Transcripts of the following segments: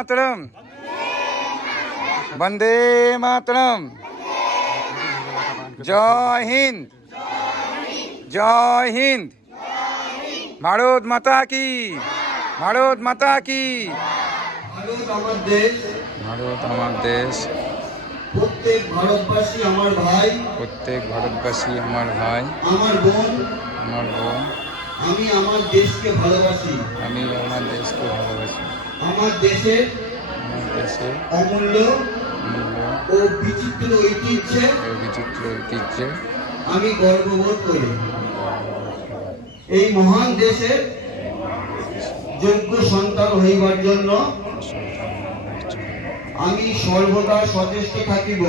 মাতরম, বন্দে মাতরম, জয় হিন্দ, জয় হিন্দ, ভারত মাতা কি, ভারত মাতা কি। ভারত আমার দেশ, ভারত আমার দেশ, প্রত্যেক ভারতবাসী আমার ভাই, প্রত্যেক ভারতবাসী আমার ভাই, আমার বোন। আমার বোন। আমি আমার দেশকে ভালোবাসি। আমি আমার দেশকে ভালোবাসি। আমার দেশের অমূল্য ও বিচিত্র ঐতিহ্যে আমি গর্ববোধ করি। এই মহান দেশের যোগ্য সন্তান হইবার জন্য আমি সর্বদা সচেষ্ট থাকিব।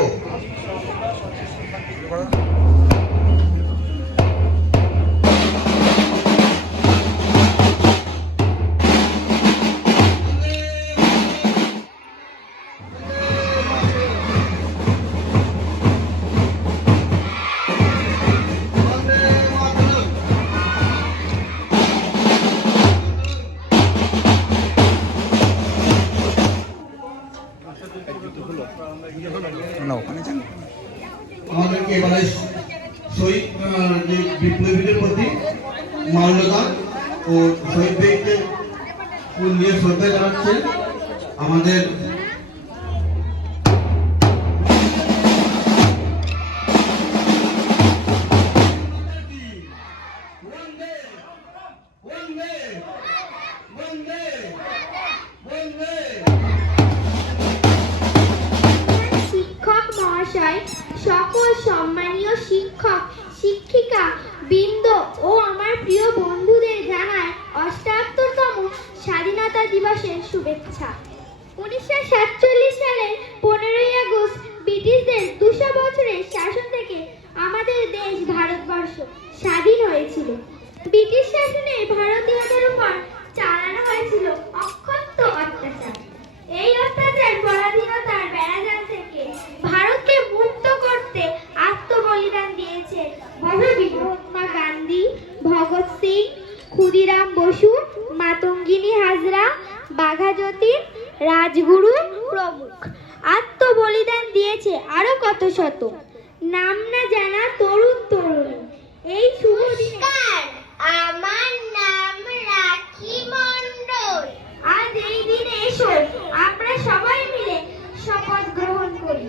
আমাদেরকে এবারে শহীদ বিপ্লবীদের প্রতি মাল্যদান ও শহীদ ব্যক্তিদের ফুল দিয়ে শ্রদ্ধা জানাচ্ছেন আমাদের সকল সম্মানীয় শিক্ষক শিক্ষিকা বৃন্দ ও আমার প্রিয় বন্ধুদের জানায় ৭৮তম স্বাধীনতা দিবসের শুভেচ্ছা। ১৯৪৭ সালের ১৫ই আগস্ট ব্রিটিশদের ২০০ বছরের শাসন থেকে আমাদের দেশ ভারতবর্ষ স্বাধীন হয়েছিল। ব্রিটিশ শাসনে ভারতীয়দের উপর চালানো হয়েছিল অক্ষত অত্যাচার। এই অত্যাচার পরাধীনতার বেড়াজাল থেকে ভারতকে মুক্ত করতে আত্মবলিদান দিয়েছে বহু বীর। মহাত্মা গান্ধী, ভগৎ সিং, ক্ষুদিরাম বসু, মাতঙ্গিনী হাজরা, বাঘা যতীন, রাজগুরু প্রমুখ। আত্মবলিদান দিয়েছে আরো কত শত নাম না জানা তরুণ তরুণী। এই শুভ দিনে আমার নাম রাখি মণ্ডল। আজ এই দিনে এসো আমরা সবাই মিলে শপথ গ্রহণ করি।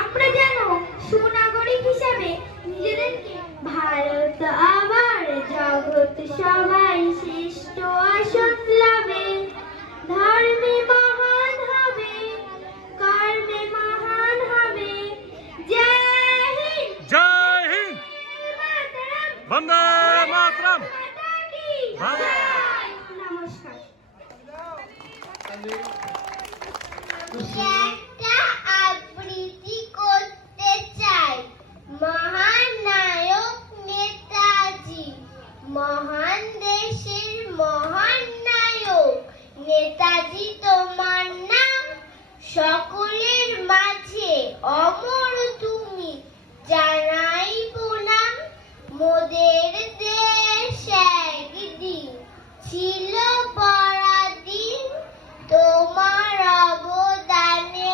আমরা যেন সুনাগরিক হিসাবে নিজেদেরকে ভারত আমার জগৎ সবাই শ্রেষ্ঠ আসন লাভে, ধর্মে মহান হবে, কর্মে মহান হবে। জয় হিন্দ, জয় হিন্দ, বন্দে মাতরম। নমস্কার। একটা আবৃত্তি করতে চাই। মহান নায়ক নেতাজি, মহান দেশের মহান নায়ক নেতাজি তোমার নাম। সকলের মাঝে অমর তুমি, জানাই প্রণাম। মোদের দেশ একদিন ছিল পরাধীন, তোমার অবদানে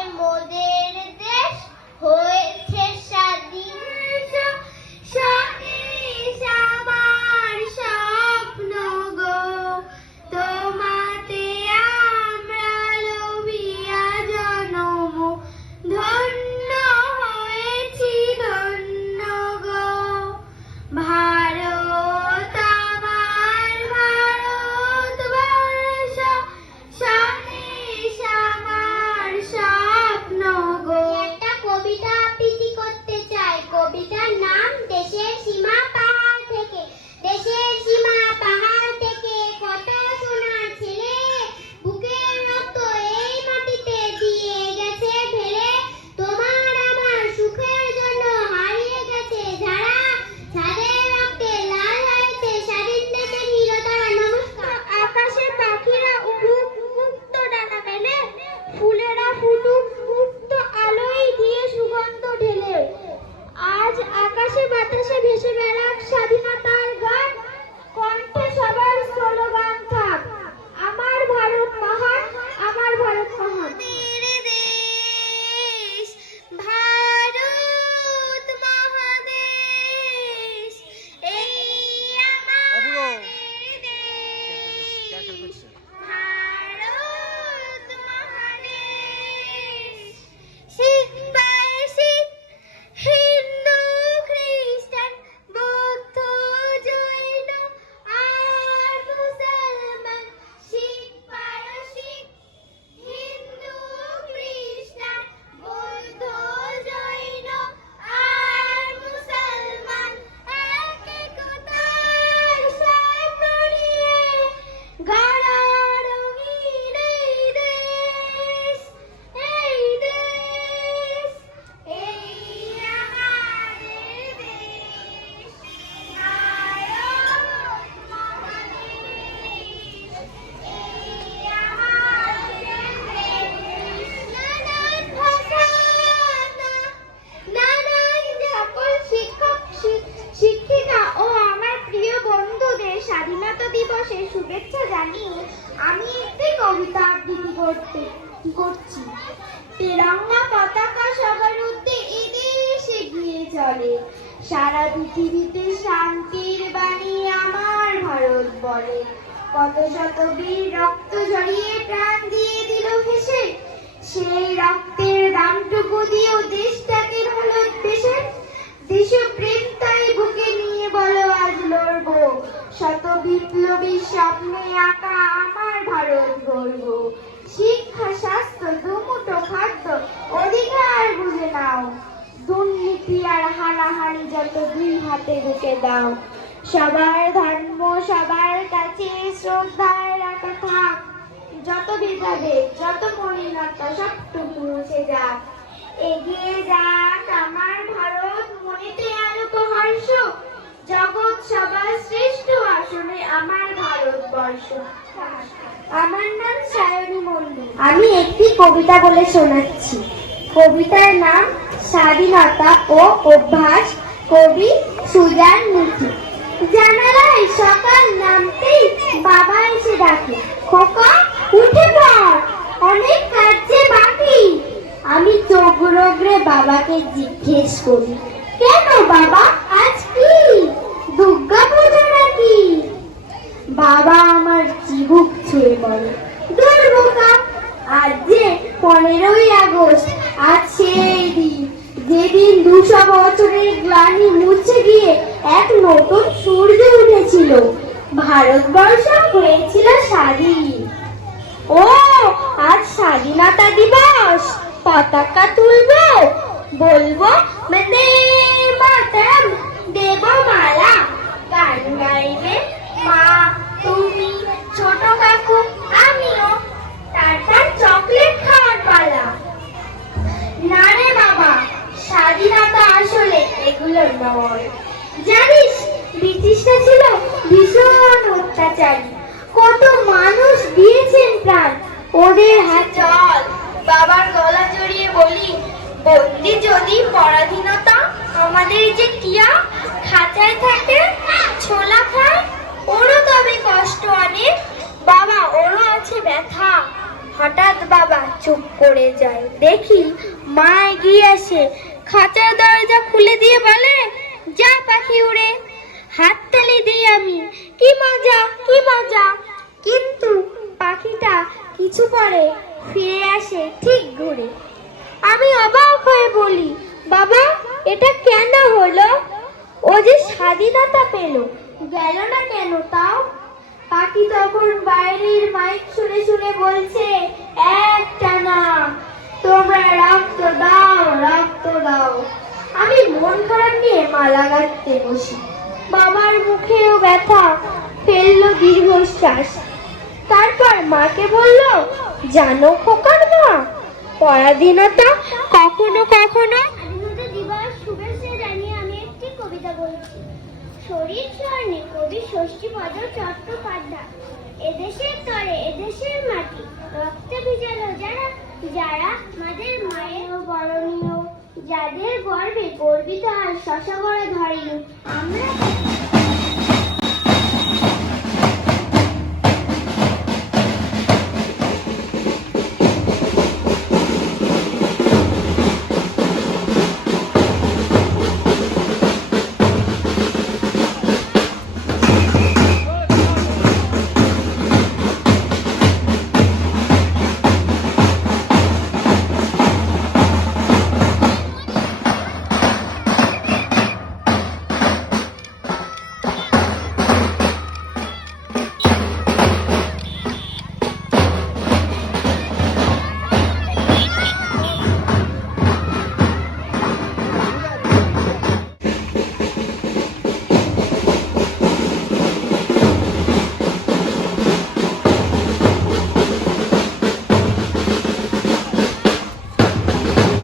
করছি। তেরঙ্গা পতাকা সবার ঊর্ধ্বে এদেশ এগিয়ে চলে। সারা পৃথিবীতে শান্তির বাণী আমার ভারত বলে। কত শত বীর রক্ত ঝরিয়ে প্রাণ দিয়ে দিল ভেসে। সেই রক্তের দামটুকু দিয়েও দেশটাকে হলো দেশের। দেশপ্রেম তাই বুকে নিয়ে বলো আজ লড়বো। শত বিপ্লবী স্বপ্নে আঁকা আমার ভারত গর্ব। শিক্ষা স্বাস্থ্য দুমুঠো খাদ্য অধিকার বুঝে নাও। দুর্নীতি আর হানাহানি যত দুই হাতে রুখে দাও। সবার ধর্ম সবার কাছে শ্রদ্ধায় রাখা থাক। যত ভেদাভেদ যত মলিনতা সবটুকু মুছে যাক। এগিয়ে যাক আমার ভারত, মনেতে আলোক হর্ষ। জগৎ সবার শ্রেষ্ঠ আসনে আমার ভারতবর্ষ। আমার নাম সায়নী মন্ডল। আমি একটি কবিতা বলে শোনাচ্ছি। কবিতার নাম স্বাধীনতা ও অভ্যাস। কবি সুজান মুখী। জানালায় সকাল নামতেই বাবা এসে ডাকে, খোকা উঠে পড়, অনেক কাজ যে বাকি। আমি চোখ রগড়ে বাবাকে জিজ্ঞেস করি, কেন বাবা আজ কি দুর্গা পূজা নাকি? বাবা আমার চিবুক ছুঁয়ে বলে, দূর বোকা, আজ যে 15ই আগস্ট। আজ সেই দিন যেদিন 200 বছরের গ্লানি মুছে গিয়ে এক নতুন সূর্য উঠেছিল। ভারতবর্ষ হয়েছিল স্বাধীন। ও আজ স্বাধীনতা দিবস, পতাকা তুলবো, বলবো বন্দে মাতরম, দেব মালা, গান গাইবে মা তুমি ছোট কাকু আমিও, তারপর চকলেট খাওয়ার পালা। না রে বাবা, স্বাধীনতা আসলে এগুলো নয়। জানিস ব্রিটিশরা ছিল ভীষণ অত্যাচারী, কত মানুষ দিয়েছেন প্রাণ ওদের হাত। চল বাবার গলা জড়িয়ে বলি, বন্দি যদি পরাধীনতা, আমাদের যে টিয়া খাঁচায় থাকে ছোলা খায়, ওরও তবে কষ্ট অনেক বাবা, ওরও আছে ব্যথা। হঠাৎ বাবা চুপ করে যায়, দেখি মা এগিয়ে আসে, খাঁচার দরজা খুলে দিয়ে বলে, যা পাখি উড়ে। হাততালি দিই আমি, কি মজা কি মজা। কিন্তু পাখিটা কিছু পরে ফিরে আসে ঠিক ঘুরে। আমি অবাক হয়ে বলি, বাবা এটা কেন হলো? ও যে স্বাধীনতা পেল, গেল না কেন তাও? পাখি তখন বাইরের মাইক শুনে শুনে বলছে, একটানা তোমরা রক্ত দাও রক্ত দাও। আমি মন খারাপ নিয়ে মালা গাঁথতে বসি। বাবার মুখেও ব্যথা, ফেললো দীর্ঘশ্বাস। তারপর মাকে বলল, জানো খোকার মা, পরাধীনতা কখনো কখনো। স্বাধীনতা দিবস শুভেচ্ছা জানিয়ে আমি একটি কবিতা বলছি। শরীর স্বর্ণে কবি ষষ্ঠীপদ চট্টোপাধ্যায়। এদেশের তরে এদেশের মাটি, রক্তে ভিজালো যারা, যারা মাদের মায়ের বরণীয়, যাদের গর্বে গর্বিত আর শশাবরা ধরেনি আমরা।